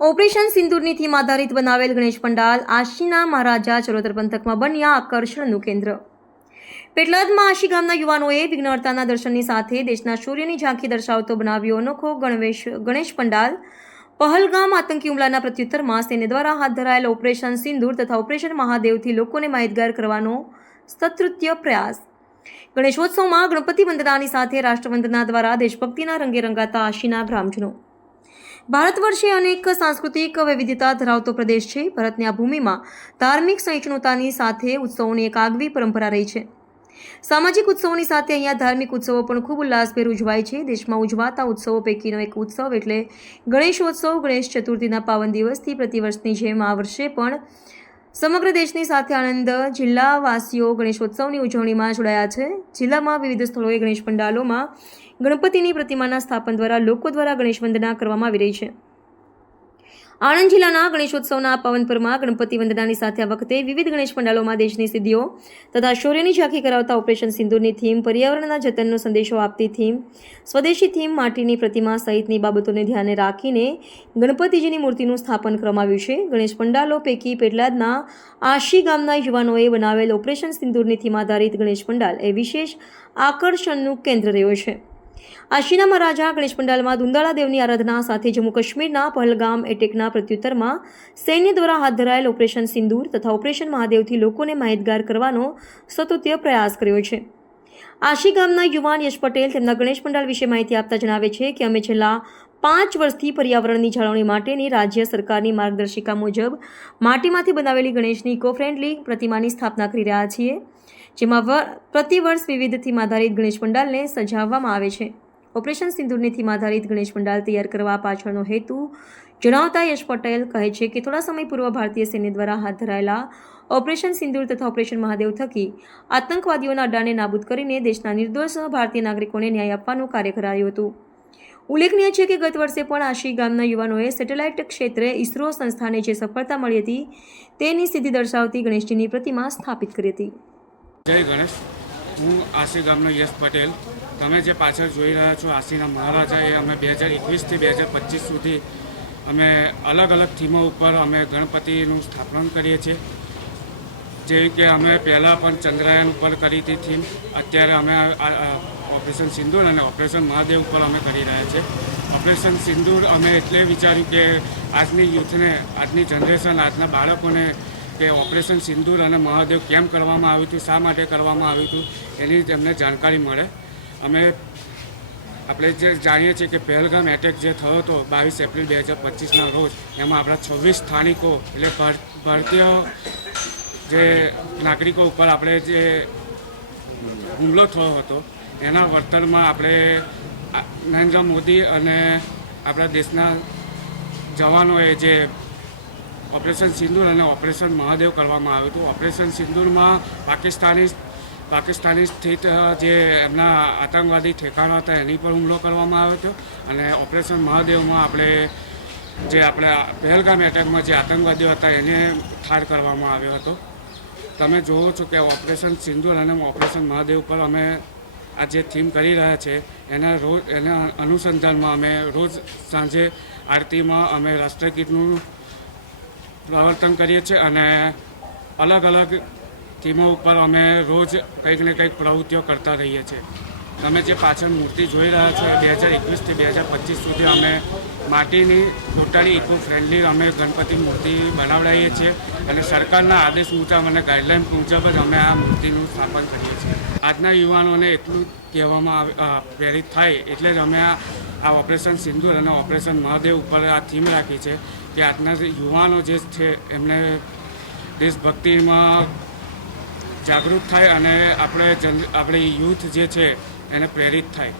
Operation સિંદૂરની theme આધારિત બનાવેલ ગણેશ પંડાલ આશીના મહારાજા ચરોતર પંથકમાં બન્યા આકર્ષણનું કેન્દ્ર. પેટલાદમાં આશી ગામના યુવાનોએ વિઘ્નહર્તાના દર્શનની સાથે દેશના સૂર્યની ઝાંખી દર્શાવતો બનાવ્યો અનોખો ગણવેશ, ગણેશ પંડાલ. પહલગામ આતંકી હુમલાના પ્રત્યુત્તરમાં સેને દ્વારા હાથ ધરાયેલ ઓપરેશન સિંદૂર તથા ઓપરેશન મહાદેવથી લોકોને માહિતગાર કરવાનો સતૃત્ય પ્રયાસ. ગણેશોત્સવમાં ગણપતિ વંદનાની સાથે રાષ્ટ્રવંદના દ્વારા દેશભક્તિના રંગે રંગાતા આશીના ગ્રામજનો. ભારત વર્ષે અનેક સાંસ્કૃતિક વૈવિધ્યતા ધરાવતો પ્રદેશ છે. ભારતની આ ભૂમિમાં ધાર્મિક સહિષ્ણુતાની સાથે ઉત્સવોની એક આગવી પરંપરા રહી છે. સામાજિક ઉત્સવોની સાથે અહીંયા ધાર્મિક ઉત્સવો પણ ખૂબ ઉલ્લાસભેર ઉજવાય છે. દેશમાં ઉજવાતા ઉત્સવો પૈકીનો એક ઉત્સવ એટલે ગણેશોત્સવ. ગણેશ ચતુર્થીના પાવન દિવસથી પ્રતિવર્ષની જેમ આ વર્ષે પણ સમગ્ર દેશની સાથે આણંદ જિલ્લાવાસીઓ ગણેશોત્સવની ઉજવણીમાં જોડાયા છે. જિલ્લામાં વિવિધ સ્થળોએ ગણેશ પંડાલોમાં ગણપતિની પ્રતિમાના સ્થાપન દ્વારા લોકો દ્વારા ગણેશ વંદના કરવામાં આવી રહી છે. આણંદ જિલ્લાના ગણેશોત્સવના પાવન પરમાં ગણપતિ વંદનાની સાથે આ વખતે વિવિધ ગણેશ પંડાલોમાં દેશની સિદ્ધિઓ તથા શૌર્યની ઝાંખી કરાવતા ઓપરેશન સિંદૂરની થીમ, પર્યાવરણના જતનનો સંદેશો આપતી થીમ, સ્વદેશી થીમ માટીની પ્રતિમા સહિતની બાબતોને ધ્યાને રાખીને ગણપતિજીની મૂર્તિનું સ્થાપન કરવામાં આવ્યું છે. ગણેશ પંડાલો પૈકી પેટલાદના આશી ગામના યુવાનોએ બનાવેલ ઓપરેશન સિંદૂરની થીમ આધારિત ગણેશ પંડાલ એ વિશેષ આકર્ષણનું કેન્દ્ર રહ્યો છે. આશીના રાજા ગણેશ પંડાલમાં દુંદાળા આરાધના સાથે જમ્મુ કાશ્મીરના પહલગામ એટેકના પ્રત્યુત્તરમાં સૈન્ય દ્વારા હાથ ધરાયેલ ઓપરેશન સિંદૂર તથા ઓપરેશન મહાદેવથી લોકોને માહિતગાર કરવાનો સતત્ય પ્રયાસ કર્યો છે. આશી ગામના યુવાન યશ પટેલ તેમના ગણેશ પંડાલ વિશે માહિતી આપતા જણાવે છે કે અમે છેલ્લા પાંચ વર્ષથી પર્યાવરણની જાળવણી માટેની રાજ્ય સરકારની માર્ગદર્શિકા મુજબ માટીમાંથી બનાવેલી ગણેશની ઇકો ફ્રેન્ડલી પ્રતિમાની સ્થાપના કરી રહ્યા છીએ. જેમાં વર- પ્રતિવર્ષ વિવિધ થીમ આધારિત ગણેશ પંડાલને સજાવવામાં આવે છે. ઓપરેશન સિંદૂરની થીમ આધારિત ગણેશ પંડાલ તૈયાર કરવા પાછળનો હેતુ જણાવતા યશ પટેલ કહે છે કે થોડા સમય પૂર્વ ભારતીય સૈન્ય દ્વારા હાથ ધરાયેલા ઓપરેશન સિંદૂર તથા ઓપરેશન મહાદેવ થકી આતંકવાદીઓના અડાને નાબૂદ કરીને દેશના નિર્દોષ ભારતીય નાગરિકોને ન્યાય આપવાનું કાર્ય કરાયું હતું. ઉલ્લેખનીય છે કે ગત વર્ષે પણ આશી ગામના યુવાનોએ સેટેલાઇટ ક્ષેત્રે ઇસરો સંસ્થાને જે સફળતા મળી હતી તેની સિદ્ધિ દર્શાવતી ગણેશજીની પ્રતિમા સ્થાપિત કરી હતી. જય ગણેશ. હું આશી ગામનો યશ પટેલ. તમે જે પાછળ જોઈ રહ્યા છો, આશીના મહારાજા, એ અમે બે હજાર એકવીસથી બે હજાર પચીસ સુધી અમે અલગ અલગ થીમો ઉપર અમે ગણપતિનું સ્થાપન કરીએ છીએ. જેવી કે અમે પહેલાં પણ ચંદ્રયાન ઉપર કરી હતી થીમ, અત્યારે અમે ઓપરેશન સિંદૂર અને ઓપરેશન મહાદેવ ઉપર અમે કરી રહ્યા છીએ. ઓપરેશન સિંદૂર અમે એટલે વિચાર્યું કે આજની યુથને, આજની જનરેશન, આજના બાળકોને કે ઓપરેશન સિંદૂર અને મહાદેવ કેમ કરવામાં આવ્યું હતું, શા માટે કરવામાં આવ્યું હતું, એની અમને જાણકારી મળે. અમે આપણે જે જાણીએ છીએ કે પહેલગામ એટેક જે થયો હતો બાવીસ એપ્રિલ બે હજાર પચીસના રોજ, એમાં આપણા છવ્વીસ સ્થાનિકો એટલે ભારતીય જે નાગરિકો ઉપર આપણે જે હુમલો થયો હતો, એના વર્તનમાં આપણે નરેન્દ્ર મોદી અને આપણા દેશના જવાનોએ જે ઓપરેશન સિંદૂર અને ઓપરેશન મહાદેવ કરવામાં આવ્યું હતું. ઓપરેશન સિંદૂરમાં પાકિસ્તાની પાકિસ્તાની સ્થિત જે એમના આતંકવાદી ઠેકાણા હતા, એની પર હુમલો કરવામાં આવ્યો હતો. અને ઓપરેશન મહાદેવમાં આપણે જે આપણે પહેલગામ એટેકમાં જે આતંકવાદીઓ હતા, એને ઠાર કરવામાં આવ્યો હતો. તમે જોવો છો કે ઓપરેશન સિંદૂર અને ઓપરેશન મહાદેવ પર અમે આ જે થીમ કરી રહ્યા છે, એના રોજ એના અનુસંધાનમાં અમે રોજ સાંજે આરતીમાં અમે રાષ્ટ્રગીતનું પ્રવર્તન કરીએ છીએ અને અલગ અલગ થીમો ઉપર અમે રોજ કંઈક ને કંઈક પ્રવૃત્તિઓ કરતા રહીએ છીએ. તમે જે પાછળ મૂર્તિ જોઈ રહ્યા છો બે હજાર એકવીસથી બે હજાર પચીસ સુધી અમે માટીની, ટોટલી ઇકો ફ્રેન્ડલી અમે ગણપતિ મૂર્તિ બનાવડાવીએ છીએ અને સરકારના આદેશ મુજબ અને ગાઈડલાઇન મુજબ જ અમે આ મૂર્તિનું સ્થાપન કરીએ છીએ. આજના યુવાનોને એટલું કહેવામાં આવે પ્રેરિત થાય એટલે જ અમે આ આ ઓપરેશન સિંદૂર અને ઓપરેશન મહાદેવ ઉપર આ થીમ રાખી છે કે આજના યુવાનો જે છે એમને દેશભક્તિમાં જાગૃત થાય અને આપણે જન, આપણે યુથ જે છે એને પ્રેરિત થાય.